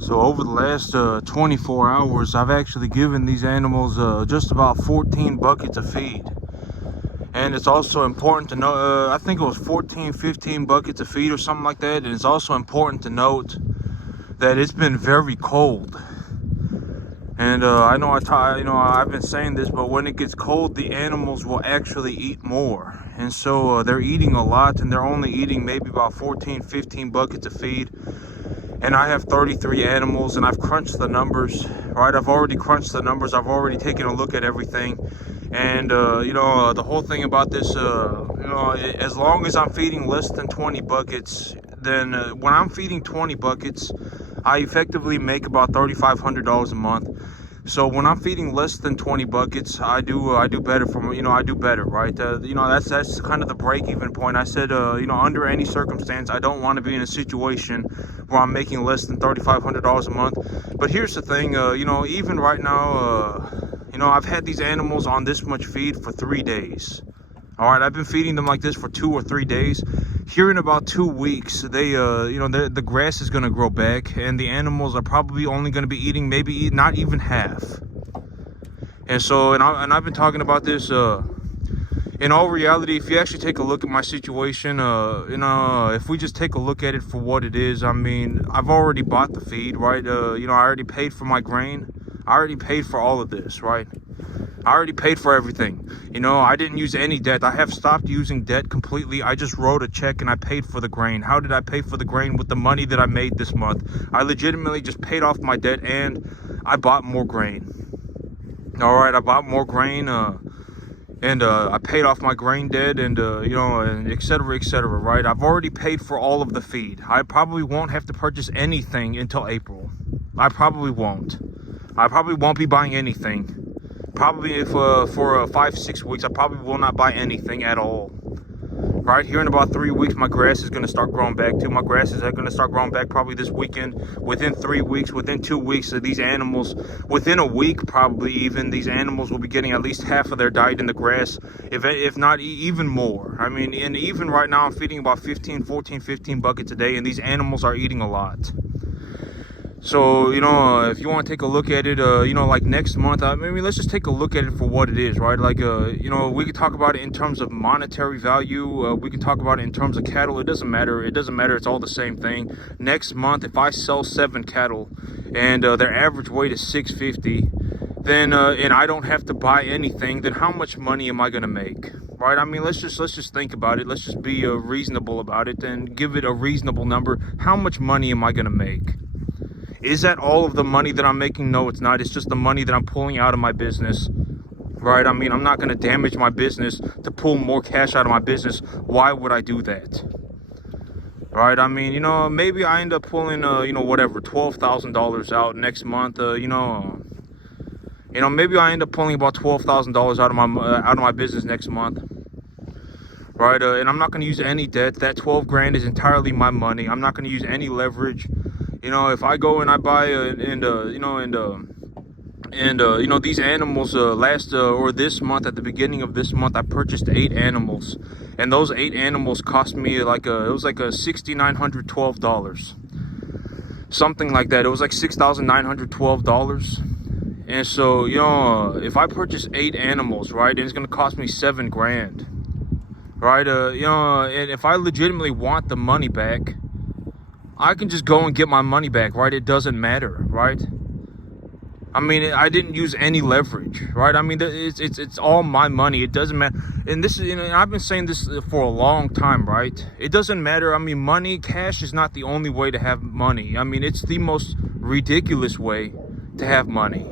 So over the last 24 hours, I've actually given these animals just about 14 buckets of feed. And it's also important to know, I think it was 14, 15 buckets of feed or something like that. And it's also important to note that it's been very cold. And I know I've been saying this, but when it gets cold, the animals will actually eat more. And so they're eating a lot, and they're only eating maybe about 14, 15 buckets of feed. And I have 33 animals, and I've crunched the numbers, right? I've already crunched the numbers. I've already taken a look at everything. And, the whole thing about this, as long as I'm feeding less than 20 buckets, then when I'm feeding 20 buckets, I effectively make about $3,500 a month. So when I'm feeding less than 20 buckets, I do better I do better, right? That's kind of the break-even point. I said, under any circumstance, I don't want to be in a situation where I'm making less than $3,500 a month. But here's the thing, even right now, I've had these animals on this much feed for 3 days. All right, I've been feeding them like this for 2 or 3 days. Here in about 2 weeks, the grass is going to grow back, and the animals are probably only going to be eating maybe not even half. And so, I've been talking about this. In all reality, if you actually take a look at my situation, if we just take a look at it for what it is, I mean, I've already bought the feed, right? I already paid for my grain. I already paid for all of this, right? I already paid for everything. I didn't use any debt. I have stopped using debt completely. I just wrote a check and I paid for the grain. How did I pay for the grain? With the money that I made this month. I legitimately just paid off my debt and I bought more grain. All right, I bought more grain, and I paid off my grain debt, and and et cetera, right? I've already paid for all of the feed. I probably won't have to purchase anything until April. I probably won't. I probably won't be buying anything. Probably if for 5-6 weeks, I probably will not buy anything at all. Right here in about 3 weeks, my grass is going to start growing back too. My grass is going to start growing back probably this weekend. Within 3 weeks, within 2 weeks, these animals, within a week probably even, these animals will be getting at least half of their diet in the grass, if not even more. I mean, and even right now, I'm feeding about 15 buckets a day, and these animals are eating a lot. So, if you want to take a look at it, like next month, maybe let's just take a look at it for what it is, right? Like, we could talk about it in terms of monetary value. We can talk about it in terms of cattle. It doesn't matter. It's all the same thing. Next month, if I sell 7 cattle and their average weight is 650, then, and I don't have to buy anything, then how much money am I going to make? Right? I mean, let's just think about it. Let's just be reasonable about it and give it a reasonable number. How much money am I going to make? Is that all of the money that I'm making? No, it's not. It's just the money that I'm pulling out of my business, right? I mean, I'm not going to damage my business to pull more cash out of my business. Why would I do that? Right? I mean, maybe I end up pulling, whatever, $12,000 out next month. Maybe I end up pulling about $12,000 out of my business next month. Right? And I'm not going to use any debt. That 12 grand is entirely my money. I'm not going to use any leverage. If I go and I buy these animals or this month, at the beginning of this month, I purchased 8 animals, and those 8 animals cost me it was like $6,912, something like that. It was like $6,912. And so, if I purchase 8 animals, right, and it's gonna cost me 7 grand, right? And if I legitimately want the money back, I can just go and get my money back, right? It doesn't matter, right? I mean, I didn't use any leverage, right? I mean, it's all my money. It doesn't matter. And this is, I've been saying this for a long time, right? It doesn't matter. I mean, cash is not the only way to have money. I mean, it's the most ridiculous way to have money.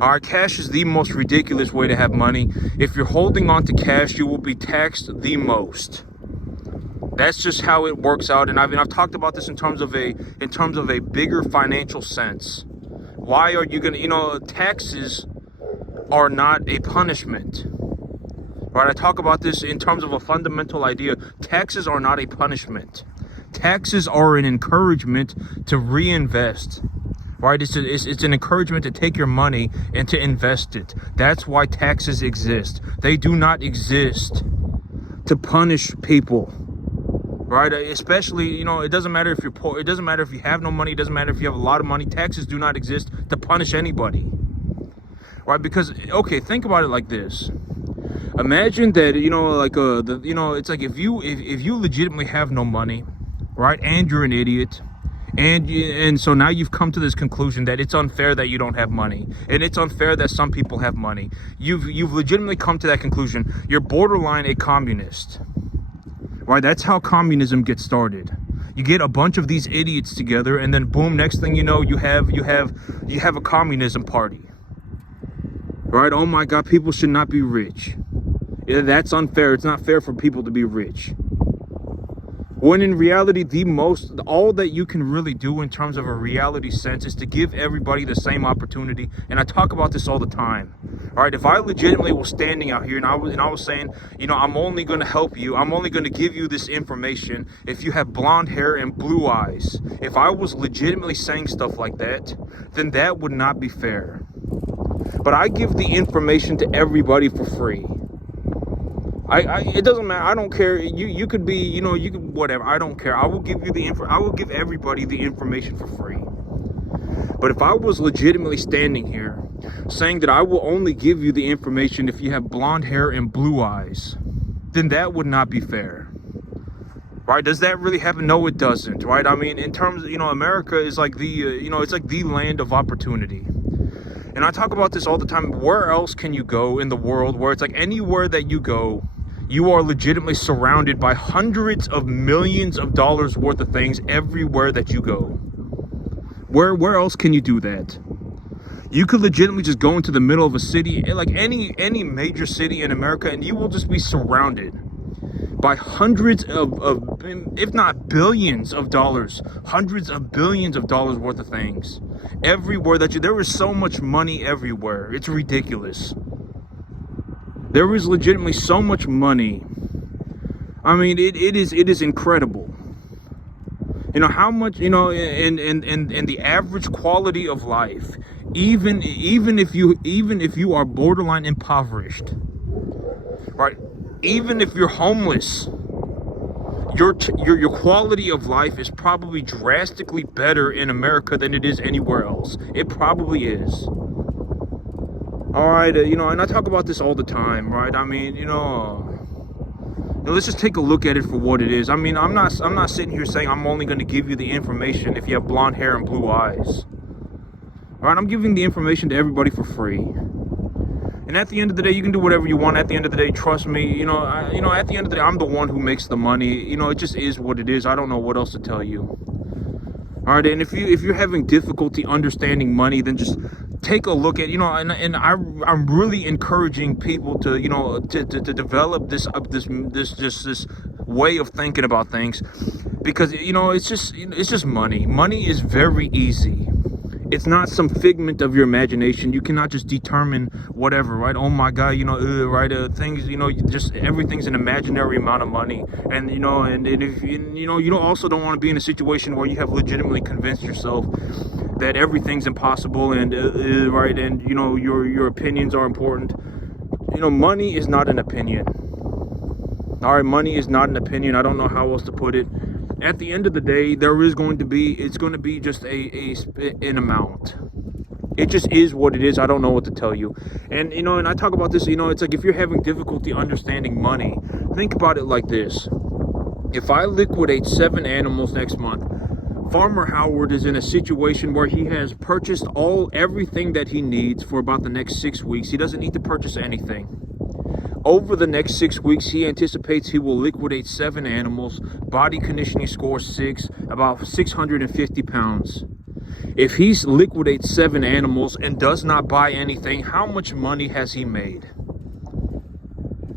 All right, cash is the most ridiculous way to have money. If you're holding on to cash, you will be taxed the most. That's just how it works out. And I've talked about this in terms of a bigger financial sense. Why are you gonna, taxes are not a punishment. Right? I talk about this in terms of a fundamental idea. Taxes are not a punishment. Taxes are an encouragement to reinvest. Right? It's an encouragement to take your money and to invest it. That's why taxes exist. They do not exist to punish people. right? Especially, you know, it doesn't matter if you're poor, it doesn't matter if you have no money, it doesn't matter if you have a lot of money. Taxes do not exist to punish anybody, right? Because, okay, think about it like this. Imagine that, you know, like you know, it's like if you legitimately have no money, right, and you're an idiot, and so now you've come to this conclusion that it's unfair that you don't have money, and it's unfair that some people have money. You've legitimately come to that conclusion. You're borderline a communist, right? That's how communism gets started. You get a bunch of these idiots together, and then boom, next thing you know, you have a communism party, right? Oh my God, people should not be rich. Yeah, that's unfair. It's not fair for people to be rich. When in reality, all that you can really do in terms of a reality sense is to give everybody the same opportunity. And I talk about this all the time. All right, if I legitimately was standing out here and I was saying, you know, I'm only going to help you, I'm only going to give you this information if you have blonde hair and blue eyes. If I was legitimately saying stuff like that, then that would not be fair. But I give the information to everybody for free. It doesn't matter. I don't care. You could be, you know, you could, whatever. I don't care. I will give you I will give everybody the information for free. But if I was legitimately standing here saying that I will only give you the information if you have blonde hair and blue eyes, then that would not be fair. Right? Does that really happen? No, it doesn't. Right? I mean, in terms of, you know, America is like the, you know, it's like the land of opportunity. And I talk about this all the time. Where else can you go in the world where it's like anywhere that you go, you are legitimately surrounded by hundreds of millions of dollars worth of things everywhere that you go? Where else can you do that? You could legitimately just go into the middle of a city, like any major city in America, and you will just be surrounded by hundreds of, if not billions of dollars, hundreds of billions of dollars worth of things. Everywhere that there is so much money everywhere. It's ridiculous. There is legitimately so much money. I mean, it is incredible. You know how much, you know, and the average quality of life, even if you are borderline impoverished, right? Even if you're homeless, your quality of life is probably drastically better in America than it is anywhere else. It probably is. All right, you know, and I talk about this all the time, right? I mean, you know, let's just take a look at it for what it is. I mean, I'm not sitting here saying I'm only going to give you the information if you have blonde hair and blue eyes. All right, I'm giving the information to everybody for free. And at the end of the day, you can do whatever you want. At the end of the day, trust me, you know, at the end of the day, I'm the one who makes the money. You know, it just is what it is. I don't know what else to tell you. All right, and if you're having difficulty understanding money, then just take a look at, you know, and I'm really encouraging people to, you know, to develop this way of thinking about things, because, you know, it's just money. Money is very easy. It's not some figment of your imagination. You cannot just determine whatever, right? Oh my God, you know, right? Things, you know, just everything's an imaginary amount of money, and you know, and if you know, you also don't want to be in a situation where you have legitimately convinced yourself that everything's impossible, and right, and you know, your opinions are important. You know, money is not an opinion. All right, money is not an opinion. I don't know how else to put it. At the end of the day, it's going to be just an amount. It just is what it is. I don't know what to tell you. And, you know, and I talk about this, you know, it's like if you're having difficulty understanding money, think about it like this. If I liquidate 7 animals next month, Farmer Howard is in a situation where he has purchased everything that he needs for about the next 6 weeks. He doesn't need to purchase anything. Over the next 6 weeks, he anticipates he will liquidate 7 animals, body conditioning score 6, about 650 pounds. If he liquidates 7 animals and does not buy anything, how much money has he made?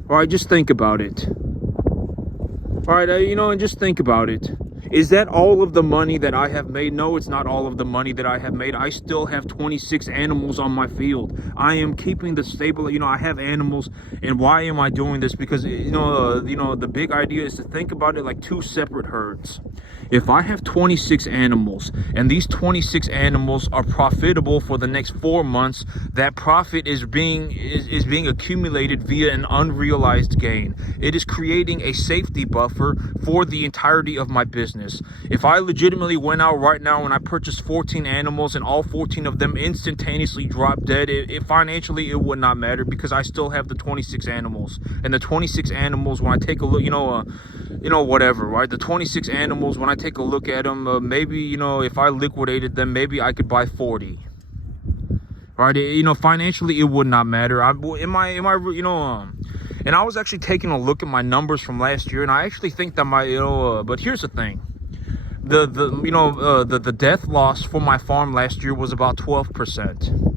All right, just think about it. All right, you know, and just think about it. Is that all of the money that I have made? No, it's not all of the money that I have made. I still have 26 animals on my field. I am keeping the stable, you know, I have animals. And why am I doing this? Because, you know, the big idea is to think about it like 2 separate herds. If I have 26 animals and these 26 animals are profitable for the next 4 months, that profit is being accumulated via an unrealized gain. It is creating a safety buffer for the entirety of my business. If I legitimately went out right now and I purchased 14 animals and all 14 of them instantaneously dropped dead, financially it would not matter, because I still have the 26 animals. And the 26 animals, when I take a look, whatever, right? The 26 animals, when I take a look at them, maybe, if I liquidated them, maybe I could buy 40. Right? Financially, it would not matter. And I was actually taking a look at my numbers from last year, and I actually think that but here's the thing. The death loss for my farm last year was about 12%.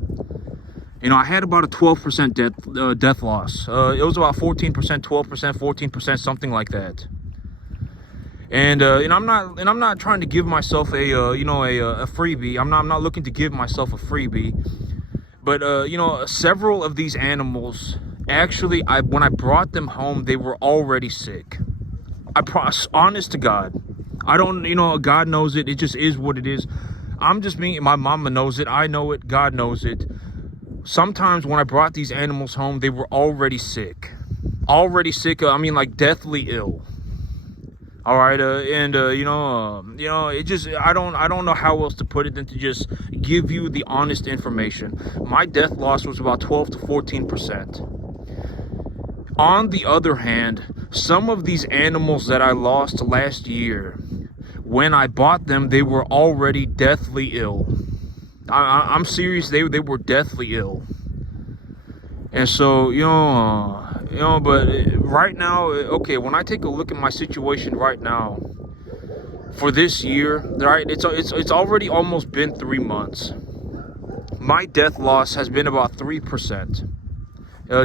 I had about a 12% death loss. It was about 14%, 12%, 14%, something like that. And I'm not trying to give myself a freebie. I'm not looking to give myself a freebie. But several of these animals, actually, when I brought them home, they were already sick. Honest to God, I don't, God knows it. It just is what it is. I'm just being. My mama knows it. I know it. God knows it. Sometimes when I brought these animals home, they were already sick. Like deathly ill. All right, it just, I don't know how else to put it than to just give you the honest information. My death loss was about 12 to 14%. On the other hand, some of these animals that I lost last year, when I bought them, they were already deathly ill. I'm serious, they were deathly ill. And so, but right now, okay, when I take a look at my situation right now, for this year, right, it's already almost been 3 months. My death loss has been about 3%,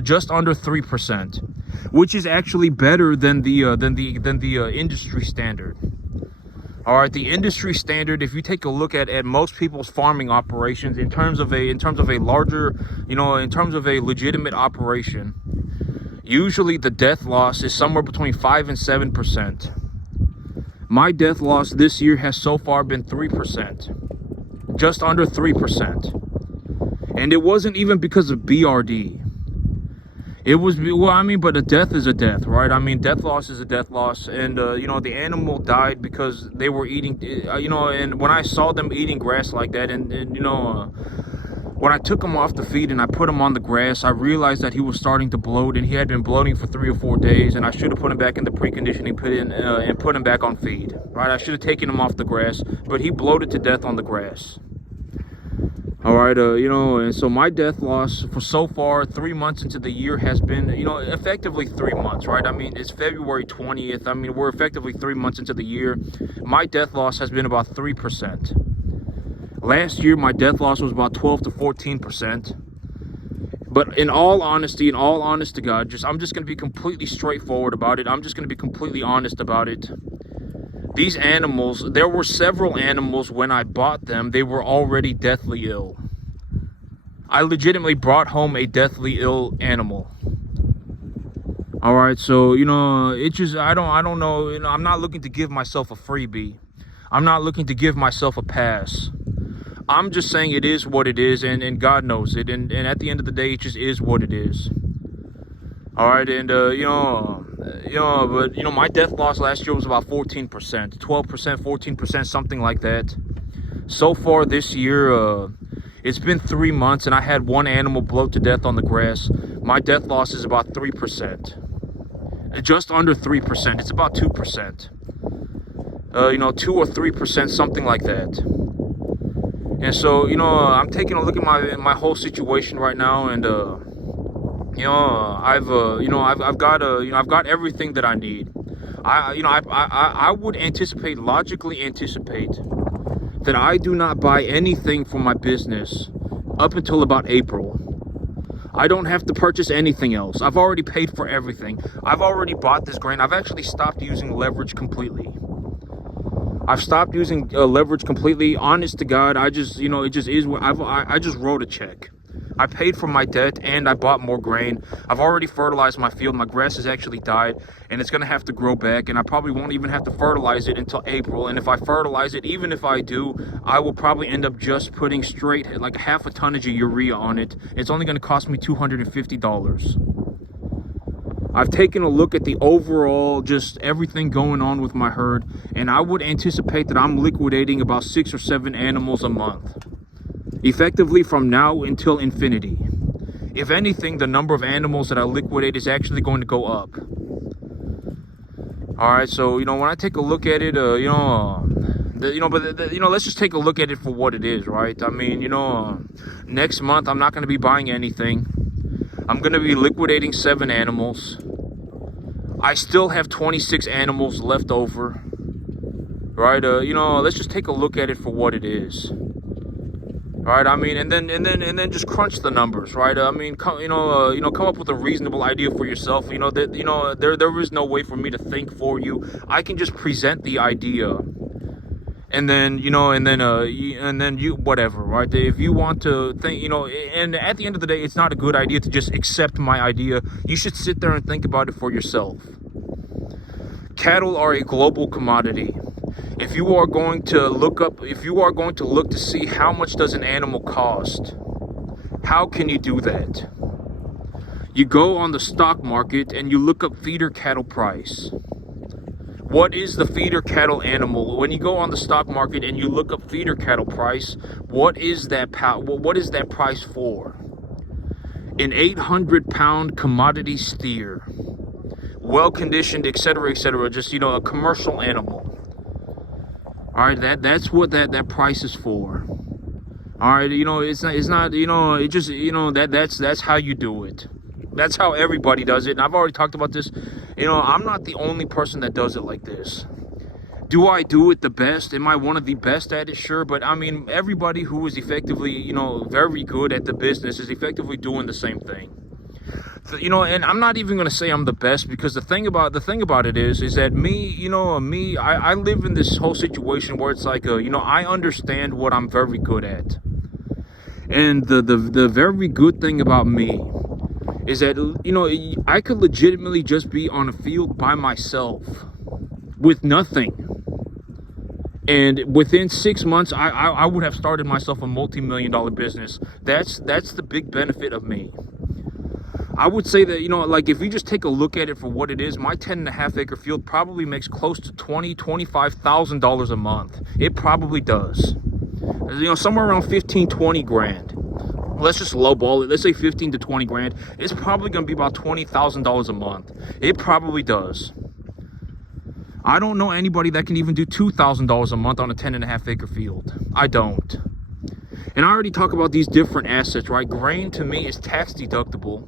just under 3%, which is actually better than the industry standard. All right, the industry standard, if you take a look at most people's farming operations, in terms of a larger, in terms of a legitimate operation, usually the death loss is somewhere between 5 and 7%. My death loss this year has so far been 3%, just under 3%. And it wasn't even because of BRD. It was, but a death is a death, right? Death loss is a death loss. And, the animal died because they were eating, and when I saw them eating grass like that, when I took him off the feed and I put him on the grass, I realized that he was starting to bloat, and he had been bloating for 3 or 4 days, and I should have put him back in the preconditioning pit and put him back on feed, right? I should have taken him off the grass, but he bloated to death on the grass. All right, and so my death loss for so far 3 months into the year has been, effectively 3 months, right? It's February 20th. We're effectively 3 months into the year. My death loss has been about 3%. Last year, my death loss was about 12 to 14%. But in all honesty, honest to God, I'm just going to be completely straightforward about it. I'm just going to be completely honest about it. These animals, there were several animals when I bought them, they were already deathly ill. I legitimately brought home a deathly ill animal. All right, so, it just, I don't know, I'm not looking to give myself a freebie. I'm not looking to give myself a pass. I'm just saying it is what it is, and God knows it. And at the end of the day, it just is what it is. All right, and, but, my death loss last year was about 14%, 12%, 14%, something like that. So far this year, it's been 3 months, and I had one animal bloat to death on the grass. My death loss is about 3%, just under 3%. It's about 2%, 2 or 3%, something like that. And so, I'm taking a look at my whole situation right now, and I've got everything that I need. I would logically anticipate that I do not buy anything for my business up until about April. I don't have to purchase anything else. I've already paid for everything. I've already bought this grain. I've actually stopped using leverage completely. I've stopped using leverage completely. Honest to God, I just, it just is what I just wrote a check. I paid for my debt and I bought more grain. I've already fertilized my field. My grass has actually died and it's going to have to grow back, and I probably won't even have to fertilize it until April. And if I fertilize it, even if I do, I will probably end up just putting straight like half a tonnage of urea on it. It's only going to cost me $250. I've taken a look at the overall, just everything going on with my herd, and I would anticipate that I'm liquidating about 6 or 7 animals a month, effectively from now until infinity. If anything, the number of animals that I liquidate is actually going to go up. All right, so when I take a look at it, let's just take a look at it for what it is, right? I mean, next month I'm not going to be buying anything. I'm going to be liquidating 7 animals. I still have 26 animals left over, right? Let's just take a look at it for what it is. Right, I mean, and then just crunch the numbers, right? I mean, come up with a reasonable idea for yourself. There is no way for me to think for you. I can just present the idea, and then you whatever, right? If you want to think, and at the end of the day, it's not a good idea to just accept my idea. You should sit there and think about it for yourself. Cattle are a global commodity. If you are going to look to see how much does an animal cost, how can you do that? You go on the stock market and you look up feeder cattle price. What is the feeder cattle animal? When you go on the stock market and you look up feeder cattle price, what is that price for? An 800-pound commodity steer, well conditioned, etc., just a commercial animal. All right, that's what that price is for. All right, it's not that's how you do it. That's how everybody does it. And I've already talked about this. I'm not the only person that does it like this. Do I do it the best? Am I one of the best at it? Sure, but I mean, everybody who is effectively, very good at the business is effectively doing the same thing. And I'm not even going to say I'm the best, because the thing about it is that I live in this whole situation where it's like, I understand what I'm very good at. And the very good thing about me is that, I could legitimately just be on a field by myself with nothing. And within 6 months, I would have started myself a multi-million-dollar business. That's the big benefit of me. I would say that, if you just take a look at it for what it is, my 10.5 acre field probably makes close to $25,000 a month. It probably does. Somewhere around 15, 20 grand. Let's just lowball it. Let's say 15 to 20 grand. It's probably going to be about $20,000 a month. It probably does. I don't know anybody that can even do $2,000 a month on a 10.5 acre field. I don't. And I already talk about these different assets, right? Grain to me is tax deductible.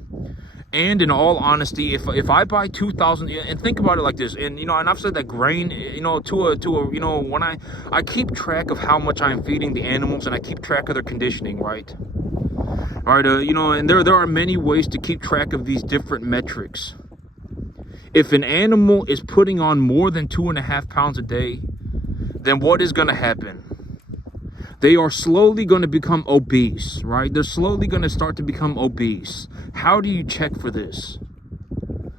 And in all honesty, if I buy 2,000, and think about it like this, and and I've said that grain, when I keep track of how much I'm feeding the animals, and I keep track of their conditioning, right? All right, and there are many ways to keep track of these different metrics. If an animal is putting on more than 2.5 pounds a day, then what is going to happen? They are slowly going to become obese, right? They're slowly going to start to become obese. How do you check for this?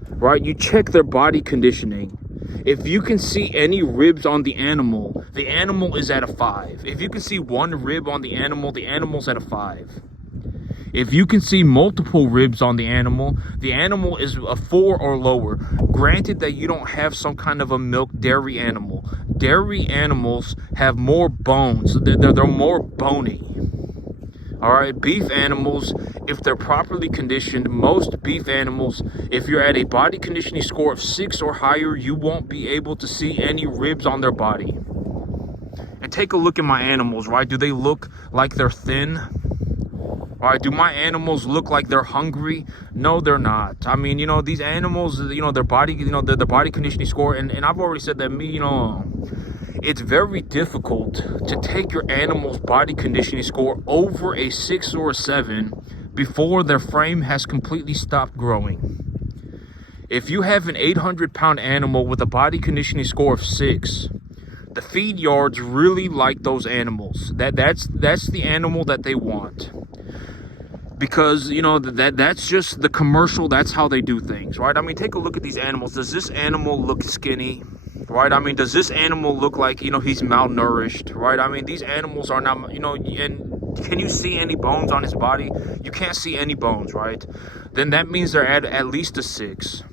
Right? You check their body conditioning. If you can see any ribs on the animal is at a 5. If you can see one rib on the animal's at a 5. If you can see multiple ribs on the animal is a 4 or lower. Granted that you don't have some kind of a milk dairy animal. Dairy animals have more bones. They're more bony. All right, beef animals, if they're properly conditioned, most beef animals, if you're at a body conditioning score of 6 or higher, you won't be able to see any ribs on their body. And take a look at my animals, right? Do they look like they're thin? All right, do my animals look like they're hungry? No, they're not. I mean, these animals, their body, their body conditioning score, and I've already said that it's very difficult to take your animal's body conditioning score over a 6 or a 7 before their frame has completely stopped growing. If you have an 800-pound animal with a body conditioning score of 6, the feed yards really like those animals. That's the animal that they want. because that's just the commercial. That's how they do things, right? I mean, take a look at these animals. Does this animal look skinny, right? I mean, does this animal look like he's malnourished, right? I mean, these animals are not, and can you see any bones on his body? You can't see any bones, right? Then that means they're at least a 6,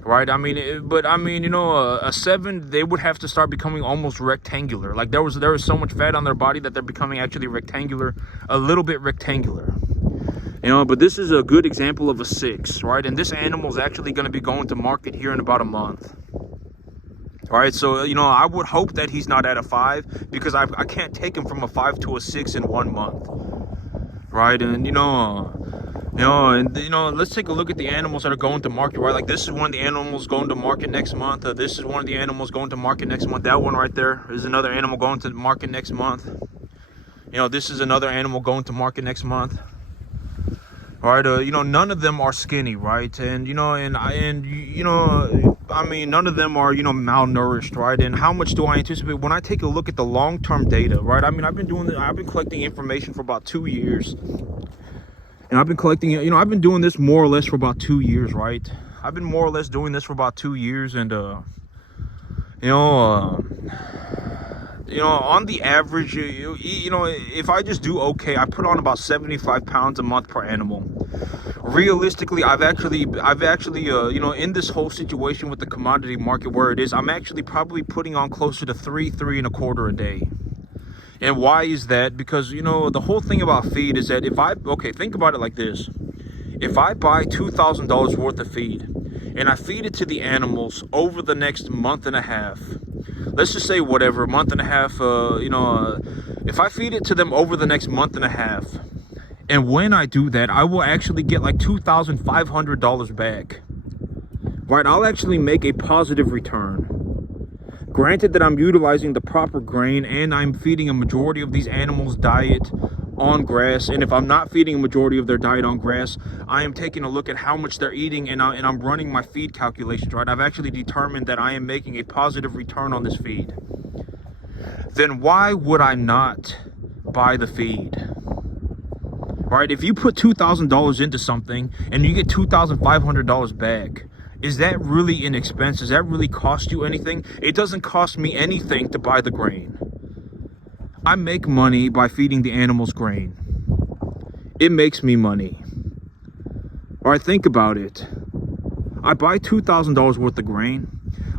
right? I mean, a 7, they would have to start becoming almost rectangular. Like there was so much fat on their body that they're becoming actually rectangular, a little bit rectangular. But this is a good example of a 6, right? And this animal is actually going to be going to market here in about a month. All right, so, I would hope that he's not at a 5, because I can't take him from a 5 to a 6 in 1 month, right? And, let's take a look at the animals that are going to market, right? Like this is one of the animals going to market next month. This is one of the animals going to market next month. That one right there is another animal going to market next month. This is another animal going to market next month. All right, none of them are skinny, right? And I mean, none of them are malnourished, right? And how much do I anticipate when I take a look at the long-term data, right? I mean, I've been collecting information for about 2 years, and I've been collecting, I've been doing this more or less for about 2 years, right? I've been more or less doing this for about 2 years, and on the average, if I just do okay, I put on about 75 pounds a month per animal. Realistically, I've actually, in this whole situation with the commodity market where it is, I'm actually probably putting on closer to 3.25 a day. And why is that? Because, the whole thing about feed is that think about it like this. If I buy $2,000 worth of feed and I feed it to the animals over the next month and a half, let's just say whatever, month and a half, if I feed it to them over the next month and a half, and when I do that, I will actually get like $2,500 back, right? I'll actually make a positive return. Granted that I'm utilizing the proper grain and I'm feeding a majority of these animals' diet on grass, and if I'm not feeding a majority of their diet on grass, I am taking a look at how much they're eating, and I'm running my feed calculations, right? I've actually determined that I am making a positive return on this feed. Then why would I not buy the feed? Right? If you put $2,000 into something and you get $2,500 back, is that really an expense? Does that really cost you anything? It doesn't cost me anything to buy the grain. I make money by feeding the animals grain. It makes me money. All right, think about it. I buy $2,000 worth of grain.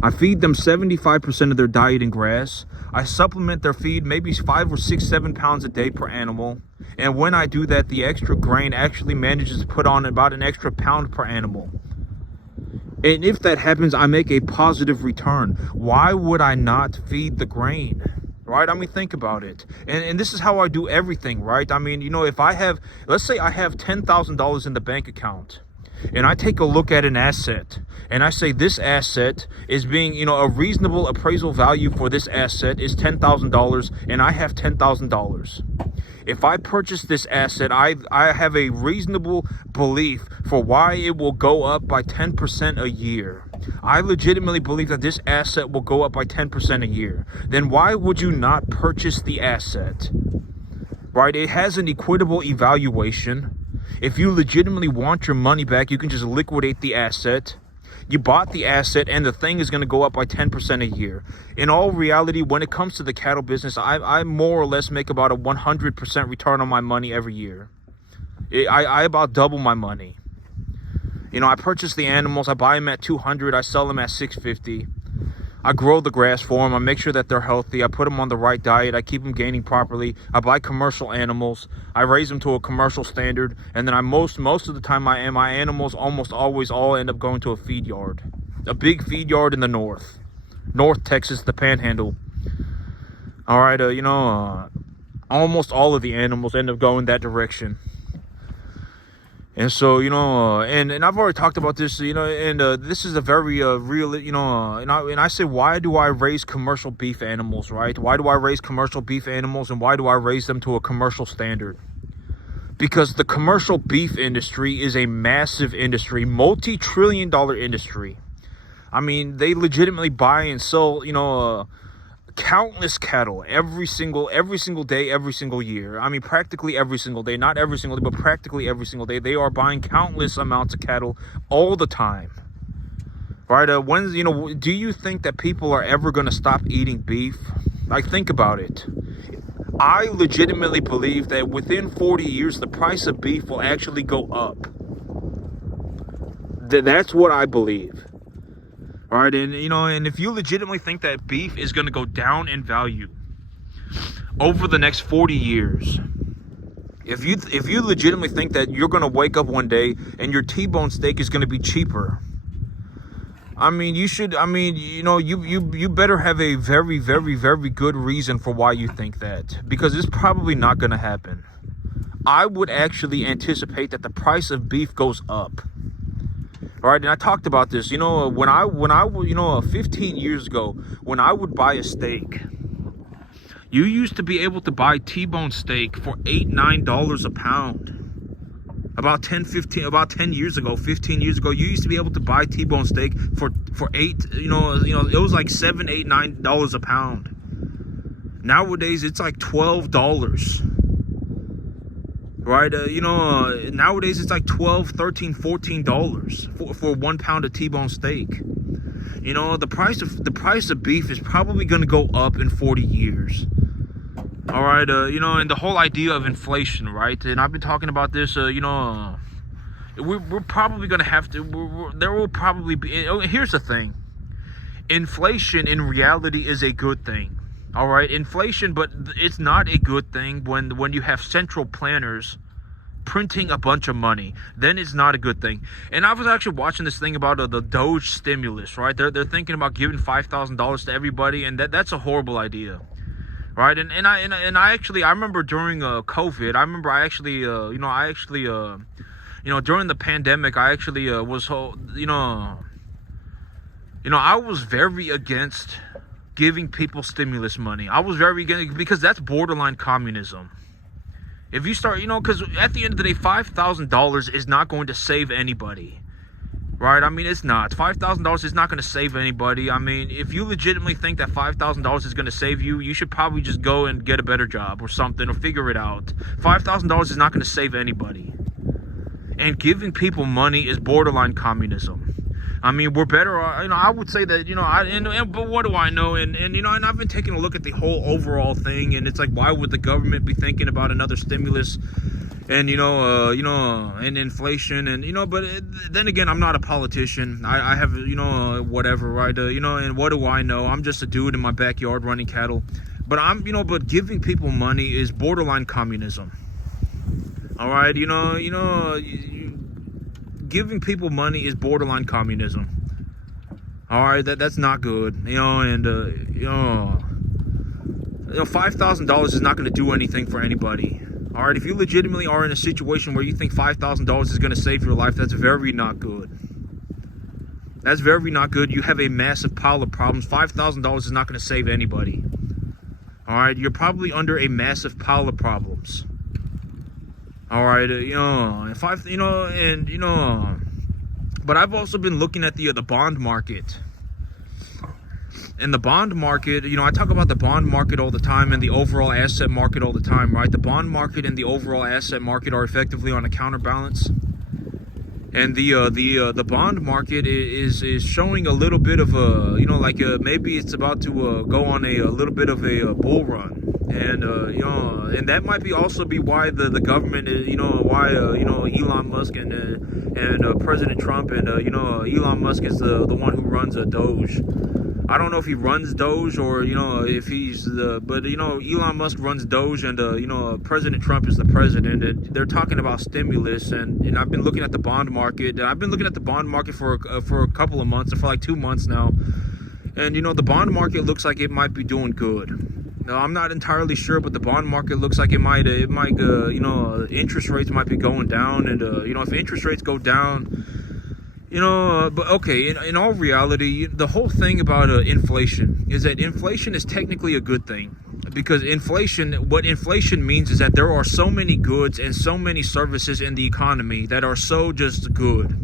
I feed them 75% of their diet in grass. I supplement their feed maybe 5 or 6, 7 pounds a day per animal. And when I do that, the extra grain actually manages to put on about an extra pound per animal. And if that happens, I make a positive return. Why would I not feed the grain? Right? I mean, think about it. And this is how I do everything, right? I mean, if I have, let's say I have $10,000 in the bank account, and I take a look at an asset, and I say this asset is being, a reasonable appraisal value for this asset is $10,000, and I have $10,000. If I purchase this asset, I have a reasonable belief for why it will go up by 10% a year. I legitimately believe that this asset will go up by 10% a year. Then why would you not purchase the asset? Right? It has an equitable evaluation. If you legitimately want your money back, you can just liquidate the asset. You bought the asset and the thing is going to go up by 10% a year. In all reality, when it comes to the cattle business, I more or less make about a 100% return on my money every year. I about double my money. I purchase the animals, I buy them at $200, I sell them at $650. I grow the grass for them, I make sure that they're healthy, I put them on the right diet, I keep them gaining properly. I buy commercial animals, I raise them to a commercial standard, and then most of the time my animals almost always all end up going to a feed yard. A big feed yard in the North Texas, the Panhandle. All right, almost all of the animals end up going that direction. And so, and I've already talked about this, and this is a very real, and I say, why do I raise commercial beef animals, right? Why do I raise commercial beef animals, and why do I raise them to a commercial standard? Because the commercial beef industry is a massive industry, multi-trillion-dollar industry. I mean, they legitimately buy and sell, countless cattle every single day, every single year. I mean, practically every single day, not every single day, but practically every single day. They are buying countless amounts of cattle all the time. Right? Do you think that people are ever going to stop eating beef? Like, think about it. I legitimately believe that within 40 years, the price of beef will actually go up. That's what I believe. All right, and if you legitimately think that beef is going to go down in value over the next 40 years, if you legitimately think that you're going to wake up one day and your T-bone steak is going to be cheaper, I mean, you better have a very, very, very good reason for why you think that, because it's probably not going to happen. I would actually anticipate that the price of beef goes up. All right, and I talked about this, when I 15 years ago, when I would buy a steak, you used to be able to buy T-bone steak for $8-9 a pound. About 10 years ago, 15 years ago, you used to be able to buy T-bone steak for it was like $7, $8, $9 a pound. Nowadays, it's like $12. Right, nowadays it's like $12, $13, $14 for 1 pound of T-bone steak. The price of beef is probably going to go up in 40 years. All right, and the whole idea of inflation, right? And I've been talking about this. We're probably going to have to. There will probably be. Here's the thing: inflation in reality is a good thing. All right, inflation, but it's not a good thing when you have central planners printing a bunch of money. Then it's not a good thing. And I was actually watching this thing about the Doge stimulus, right? They're thinking about giving $5,000 to everybody, and that's a horrible idea, right? And I remember during COVID, during the pandemic, I actually I was very against giving people stimulus money. I was very against, because that's borderline communism. If you start, because at the end of the day, $5,000 is not going to save anybody, right? I mean, it's not. $5,000 is not going to save anybody. I mean, if you legitimately think that $5,000 is going to save you, you should probably just go and get a better job or something, or figure it out. $5,000 is not going to save anybody. And giving people money is borderline communism. I mean, we're better, I would say that, but what do I know? And I've been taking a look at the whole overall thing, and it's like, why would the government be thinking about another stimulus and, and inflation, and, but then again, I'm not a politician. I have, whatever, right? And what do I know? I'm just a dude in my backyard running cattle, but but giving people money is borderline communism. All right, giving people money is borderline communism. All right, that's not good. $5,000 is not going to do anything for anybody. All right, if you legitimately are in a situation where you think $5,000 is going to save your life, that's very not good. That's very not good. You have a massive pile of problems. $5,000 is not going to save anybody. All right, you're probably under a massive pile of problems. All right, but I've also been looking at the bond market. And the bond market, I talk about the bond market all the time, and the overall asset market all the time, right? The bond market and the overall asset market are effectively on a counterbalance. And the bond market is showing a little bit of a, maybe it's about to go on a little bit of a bull run. And and that might also be why the government, why Elon Musk and President Trump and Elon Musk is the one who runs Doge. I don't know if he runs Doge or if he's but Elon Musk runs Doge, and President Trump is the president, and they're talking about stimulus, and I've been looking at the bond market. I've been looking at the bond market for a couple of months, or for like 2 months now, and the bond market looks like it might be doing good. No, I'm not entirely sure, but the bond market looks like it might interest rates might be going down, and if interest rates go down, but okay, in all reality, the whole thing about inflation is that inflation is technically a good thing, because what inflation means is that there are so many goods and so many services in the economy that are so just good,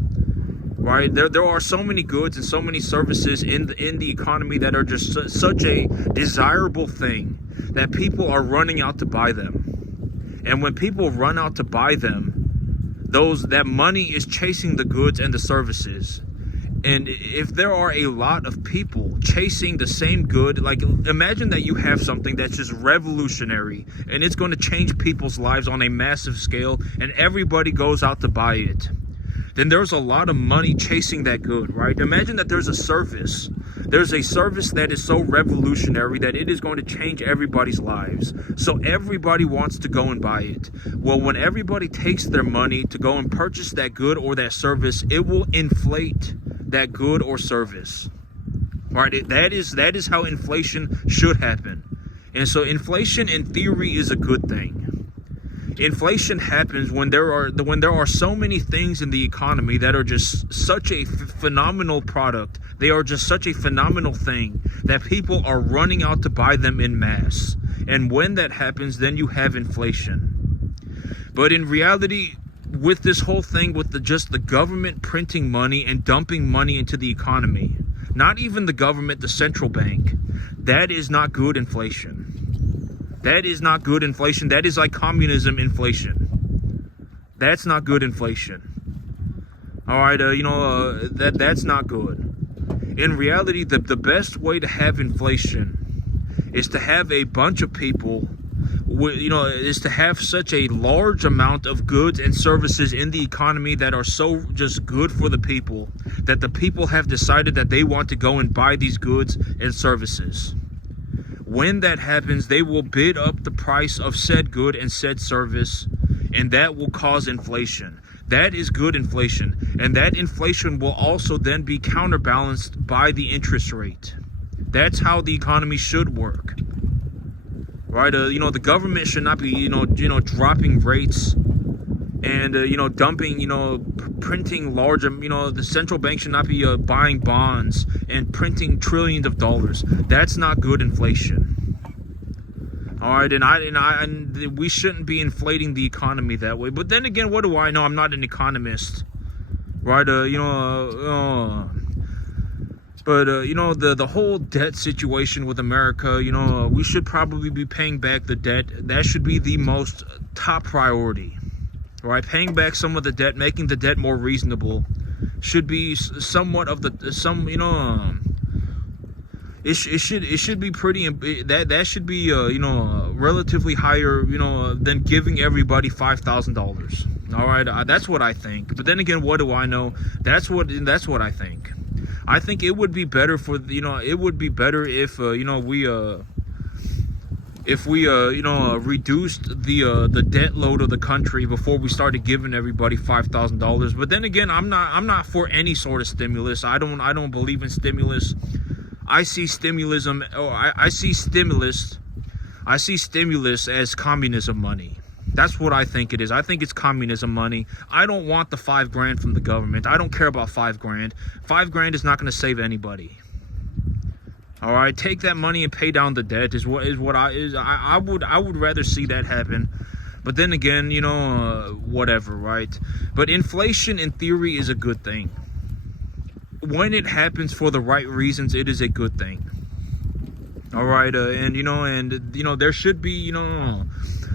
right? There are so many goods and so many services in the economy that are just such a desirable thing that people are running out to buy them. And when people run out to buy them, that money is chasing the goods and the services. And if there are a lot of people chasing the same good, like imagine that you have something that's just revolutionary and it's going to change people's lives on a massive scale, and everybody goes out to buy it, then there's a lot of money chasing that good, right? Imagine that there's a service that is so revolutionary that it is going to change everybody's lives. So everybody wants to go and buy it. Well, when everybody takes their money to go and purchase that good or that service, it will inflate that good or service, right? That is how inflation should happen. And so inflation in theory is a good thing. Inflation happens when there are so many things in the economy that are just such a phenomenal product. They are just such a phenomenal thing that people are running out to buy them in mass. And when that happens, then you have inflation. But in reality, with this whole thing with the government printing money and dumping money into the economy, not even the government, the central bank, that is not good inflation. That is not good inflation. That is like communism inflation. That's not good inflation. All right, that's not good. In reality, the best way to have inflation is to have a bunch of people, is to have such a large amount of goods and services in the economy that are so just good for the people, that the people have decided that they want to go and buy these goods and services. When that happens, they will bid up the price of said good and said service, and that will cause inflation. That is good inflation. And that inflation will also then be counterbalanced by the interest rate. That's how the economy should work. Right? The government should not be, dropping rates and, dumping, printing large, the central bank should not be buying bonds and printing trillions of dollars. That's not good inflation. All right, and we shouldn't be inflating the economy that way. But then again, what do I know? I'm not an economist, right? But the whole debt situation with America, we should probably be paying back the debt. That should be the most top priority, right? Paying back some of the debt, making the debt more reasonable, should be somewhat of It should be pretty, that should be relatively higher than giving everybody $5,000. All right, that's what I think. But then again, what do I know? That's what I think. I think it would be better it would be better if we reduced the debt load of the country before we started giving everybody $5,000. But then again, I'm not for any sort of stimulus. I don't believe in stimulus. I see stimulus as communism money. That's what I think it is. I think it's communism money. I don't want the $5,000 from the government. I don't care about $5,000. $5,000 is not going to save anybody. All right, take that money and pay down the debt I would rather see that happen. But then again, whatever, right? But inflation in theory is a good thing. When it happens for the right reasons, it is a good thing. All right, there should be,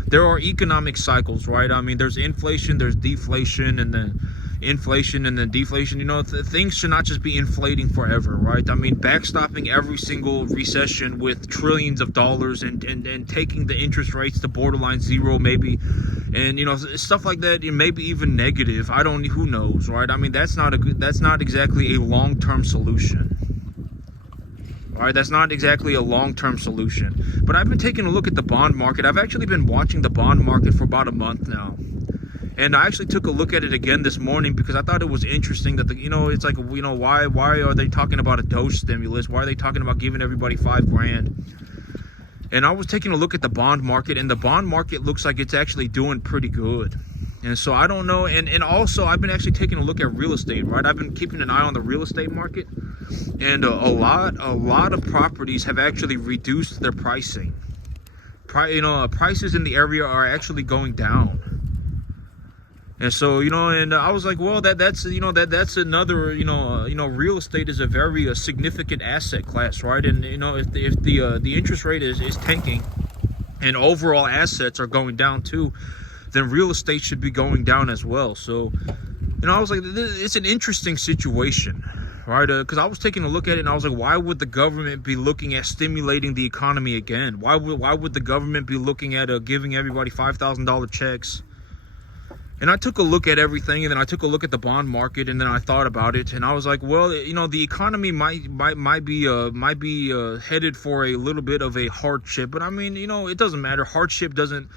there are economic cycles, right? I mean, there's inflation, there's deflation, and then inflation and then deflation. Things should not just be inflating forever, right? I mean, backstopping every single recession with trillions of dollars and taking the interest rates to borderline zero, maybe, and stuff like that, maybe even negative. Who knows, right? I mean, that's not exactly a long-term solution. All right, that's not exactly a long-term solution. But I've been taking a look at the bond market. I've actually been watching the bond market for about a month now. And I actually took a look at it again this morning because I thought it was interesting that it's like, why are they talking about a Doge stimulus? Why are they talking about giving everybody $5,000? And I was taking a look at the bond market, and the bond market looks like it's actually doing pretty good. And so I don't know. And also I've been actually taking a look at real estate, right? I've been keeping an eye on the real estate market, and a lot of properties have actually reduced their pricing. Prices in the area are actually going down. And so, and I was like, well, that's another, real estate is a very significant asset class, right? And if the interest rate is tanking, and overall assets are going down too, then real estate should be going down as well. So, I was like, it's an interesting situation, right? Because I was taking a look at it, and I was like, why would the government be looking at stimulating the economy again? Why would the government be looking at giving everybody $5,000 checks? And I took a look at everything, and then I took a look at the bond market, and then I thought about it, and I was like, well, the economy might be headed for a little bit of a hardship. But I mean, it doesn't matter. Hardship doesn't,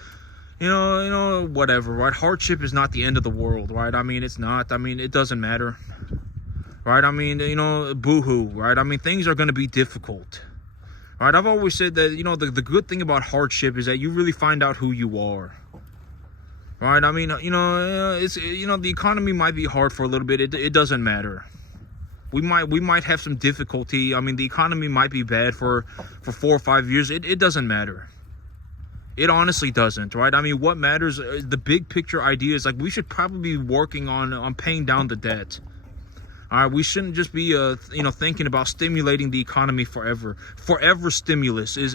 whatever, right? Hardship is not the end of the world, right? I mean, it's not. I mean, it doesn't matter, right? I mean, boo-hoo, right? I mean, things are going to be difficult, right? I've always said that, the good thing about hardship is that you really find out who you are. Right, I mean, it's the economy might be hard for a little bit. It doesn't matter. We might have some difficulty. I mean, the economy might be bad for 4 or 5 years. It doesn't matter. It honestly doesn't, right? I mean, what matters, the big picture idea is, like, we should probably be working on paying down the debt. All right, we shouldn't just be thinking about stimulating the economy forever. Forever stimulus is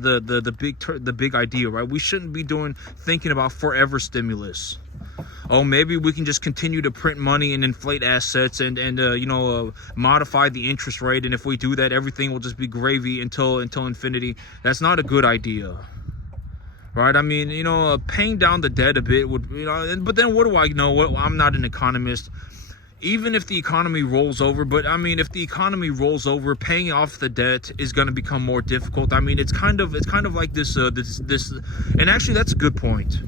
the big idea, right? We shouldn't be thinking about forever stimulus. Oh, maybe we can just continue to print money and inflate assets and modify the interest rate, and if we do that, everything will just be gravy until infinity. That's not a good idea. Right, I mean, paying down the debt a bit would, but then what do I know? I'm not an economist. Even if the economy rolls over, but I mean, if the economy rolls over, paying off the debt is going to become more difficult. I mean, it's kind of like this, and actually, that's a good point.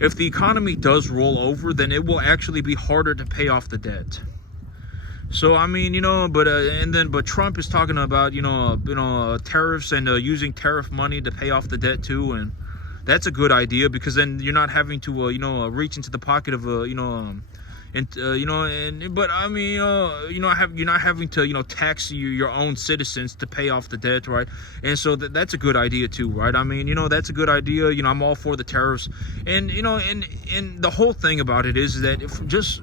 If the economy does roll over, then it will actually be harder to pay off the debt. So I mean, but Trump is talking about tariffs and using tariff money to pay off the debt too, and that's a good idea, because then you're not having to reach into the pocket of but I mean, you're not having to, tax your own citizens to pay off the debt, right? And so that's a good idea too, right? I mean, that's a good idea. I'm all for the tariffs, and and the whole thing about it is that if just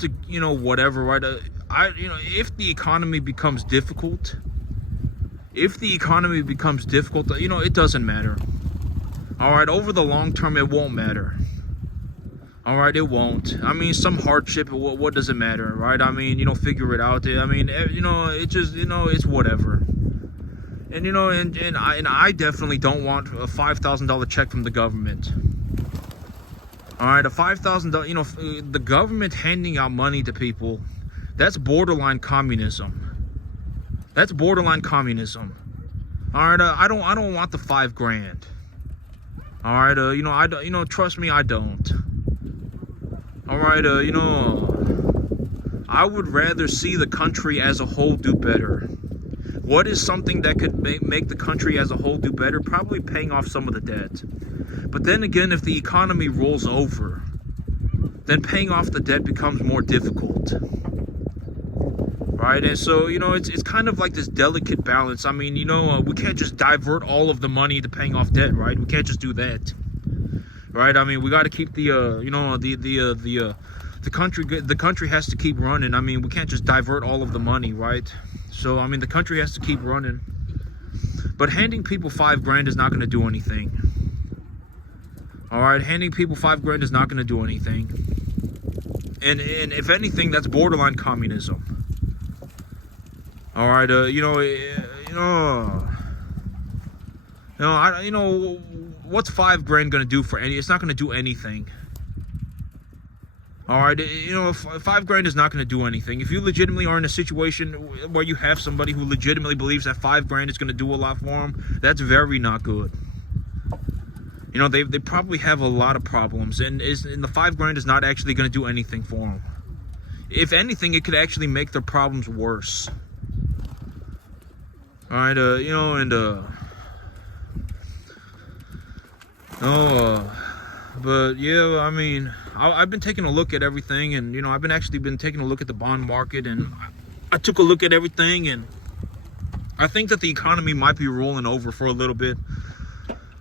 to whatever, right? If the economy becomes difficult, it doesn't matter. All right, over the long term, it won't matter. All right, it won't. I mean, some hardship, what does it matter, right? I mean, figure it out. I mean, it just, it's whatever. And, and I definitely don't want a $5,000 check from the government. All right, a $5,000, the government handing out money to people, that's borderline communism. That's borderline communism. All right, I don't want the $5,000. All right, trust me, I don't. All right, I would rather see the country as a whole do better. What is something that could make the country as a whole do better? Probably paying off some of the debt. But then again, if the economy rolls over, then paying off the debt becomes more difficult. Right, and so, it's kind of like this delicate balance. I mean, we can't just divert all of the money to paying off debt, right? We can't just do that. Right, I mean, we got to keep the country has to keep running. I mean, we can't just divert all of the money, right? So I mean, the country has to keep running. But handing people $5,000 is not going to do anything. All right, handing people $5,000 is not going to do anything. And if anything, that's borderline communism. All right, what's $5,000 gonna do for it's not gonna do anything. All right, $5,000 is not gonna do anything. If you legitimately are in a situation where you have somebody who legitimately believes that $5,000 is gonna do a lot for them, that's very not good. They probably have a lot of problems, and the $5,000 is not actually gonna do anything for them. If anything, it could actually make their problems worse. All right, but yeah, I mean, I've been taking a look at everything, and I've been taking a look at the bond market, and I took a look at everything, and I think that the economy might be rolling over for a little bit.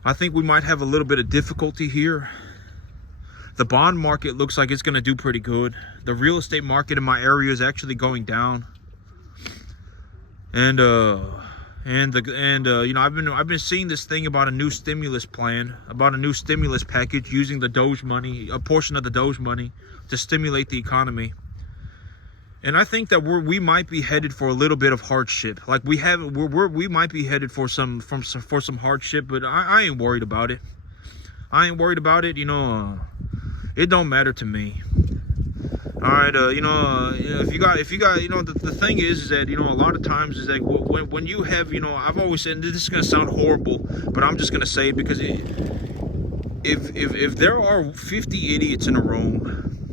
I think we might have a little bit of difficulty here. The bond market looks like it's going to do pretty good. The real estate market in my area is actually going down. And you know, I've been seeing this thing about a new stimulus plan, about a new stimulus package using the Doge money, a portion of the Doge money, to stimulate the economy. And I think that we might be headed for a little bit of hardship. Like we might be headed for some hardship, but I ain't worried about it. I ain't worried about it. You know, it don't matter to me. All right, you know, if you got, you know, the thing is that, you know, a lot of times is that when you have, you know, I've always said, this is gonna sound horrible, but I'm just gonna say it because if there are 50 idiots in a room,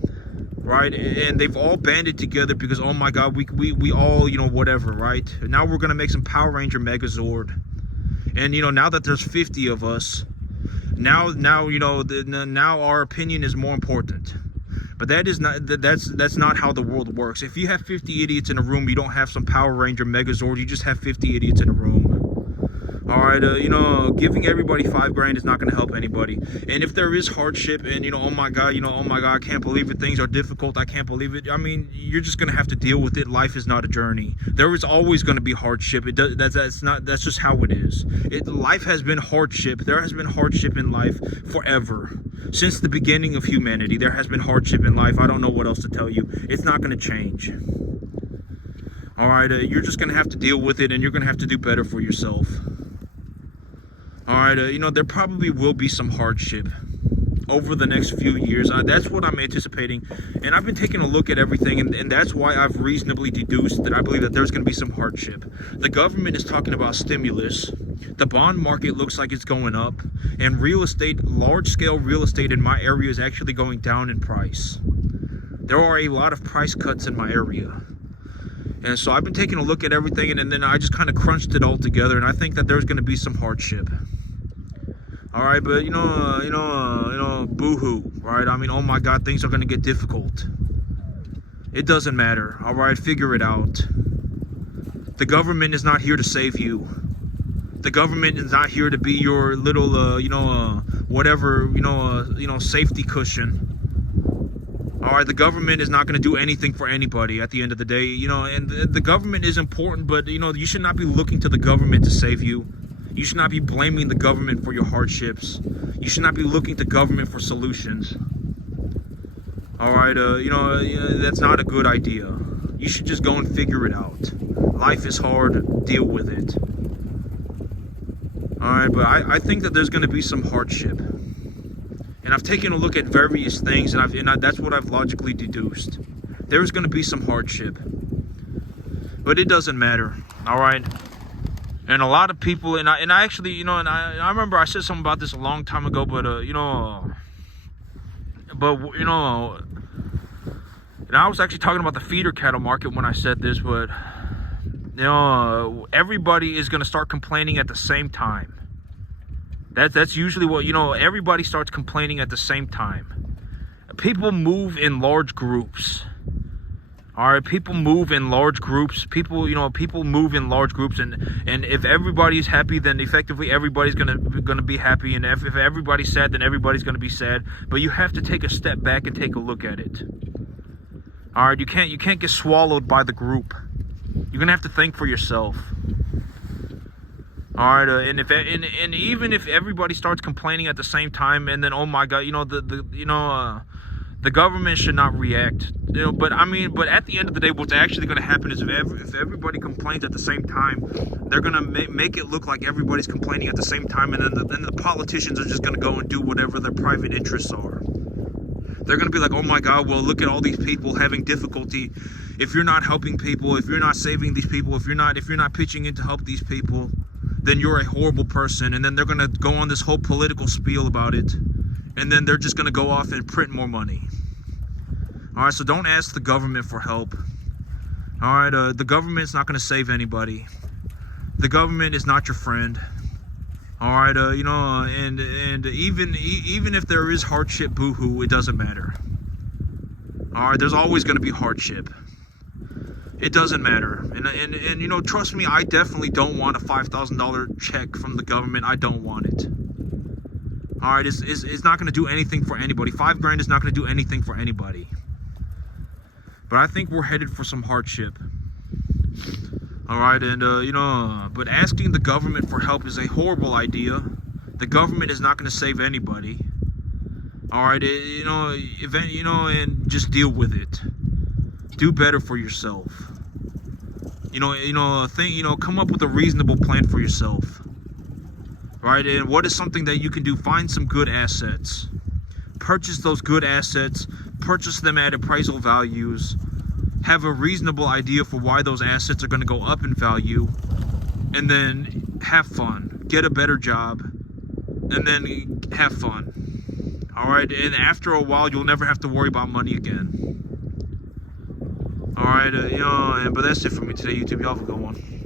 right, and they've all banded together because, oh my God, we all, you know, whatever, right? Now we're gonna make some Power Ranger Megazord, and you know, now that there's 50 of us, now you know, now our opinion is more important. But that is not, that's not how the world works. If you have 50 idiots in a room, you don't have some Power Ranger Megazord, you just have 50 idiots in a room. All right, you know, giving everybody $5 is not going to help anybody. And if there is hardship and, you know, oh my God, I can't believe it, things are difficult, I can't believe it. I mean, you're just going to have to deal with it. Life is not a journey. There is always going to be hardship. That's just how it is. Life has been hardship. There has been hardship in life forever. Since the beginning of humanity, there has been hardship in life. I don't know what else to tell you. It's not going to change. All right, you're just going to have to deal with it, and you're going to have to do better for yourself. All right, you know, there probably will be some hardship over the next few years. That's what I'm anticipating. And I've been taking a look at everything, and that's why I've reasonably deduced that I believe that there's going to be some hardship. The government is talking about stimulus. The bond market looks like it's going up. And real estate, large-scale real estate in my area is actually going down in price. There are a lot of price cuts in my area. And so I've been taking a look at everything, and then I just kind of crunched it all together, and I think that there's going to be some hardship. All right, but you know, boo-hoo, right? I mean, oh my God, things are going to get difficult. It doesn't matter. All right, figure it out. The government is not here to save you. The government is not here to be your little, whatever, safety cushion. All right, the government is not going to do anything for anybody at the end of the day, you know, and the government is important, but, you know, you should not be looking to the government to save you. You should not be blaming the government for your hardships. You should not be looking to government for solutions. All right, that's not a good idea. You should just go and figure it out. Life is hard, deal with it. All right, but I think that there's going to be some hardship. And I've taken a look at various things, and that's what I've logically deduced. There's going to be some hardship. But it doesn't matter, all right? And a lot of people, and I actually, you know, and I remember I said something about this a long time ago, but, and I was actually talking about the feeder cattle market when I said this, but, you know, everybody is going to start complaining at the same time. That's usually what, you know, everybody starts complaining at the same time. People move in large groups. All right, people move in large groups. People move in large groups, and if everybody's happy, then effectively everybody's gonna be happy, and if everybody's sad, then everybody's gonna be sad. But you have to take a step back and take a look at it. All right, you can't get swallowed by the group. You're gonna have to think for yourself. All right, and even if everybody starts complaining at the same time, and then oh my God, you know, the government should not react. You know, but at the end of the day, what's actually going to happen is if everybody complains at the same time, they're going to make it look like everybody's complaining at the same time, and then the politicians are just going to go and do whatever their private interests are. They're going to be like, oh my God, well, look at all these people having difficulty. If you're not helping people, if you're not saving these people, if you're not pitching in to help these people, then you're a horrible person. And then they're going to go on this whole political spiel about it. And then they're just going to go off and print more money. All right, so don't ask the government for help. All right, the government's not going to save anybody. The government is not your friend. All right, and even if there is hardship, boo-hoo, it doesn't matter. All right, there's always going to be hardship. It doesn't matter. And you know, trust me, I definitely don't want a $5,000 check from the government. I don't want it. All right, it's not going to do anything for anybody. 5 grand is not going to do anything for anybody. But I think we're headed for some hardship. All right, and but asking the government for help is a horrible idea. The government is not going to save anybody. All right, and just deal with it. Do better for yourself. Come up with a reasonable plan for yourself. Right, and what is something that you can do? Find some good assets. Purchase those good assets. Purchase them at appraisal values. Have a reasonable idea for why those assets are going to go up in value. And then have fun. Get a better job. And then have fun. Alright, and after a while, you'll never have to worry about money again. Alright, but that's it for me today, YouTube. Y'all have a good one.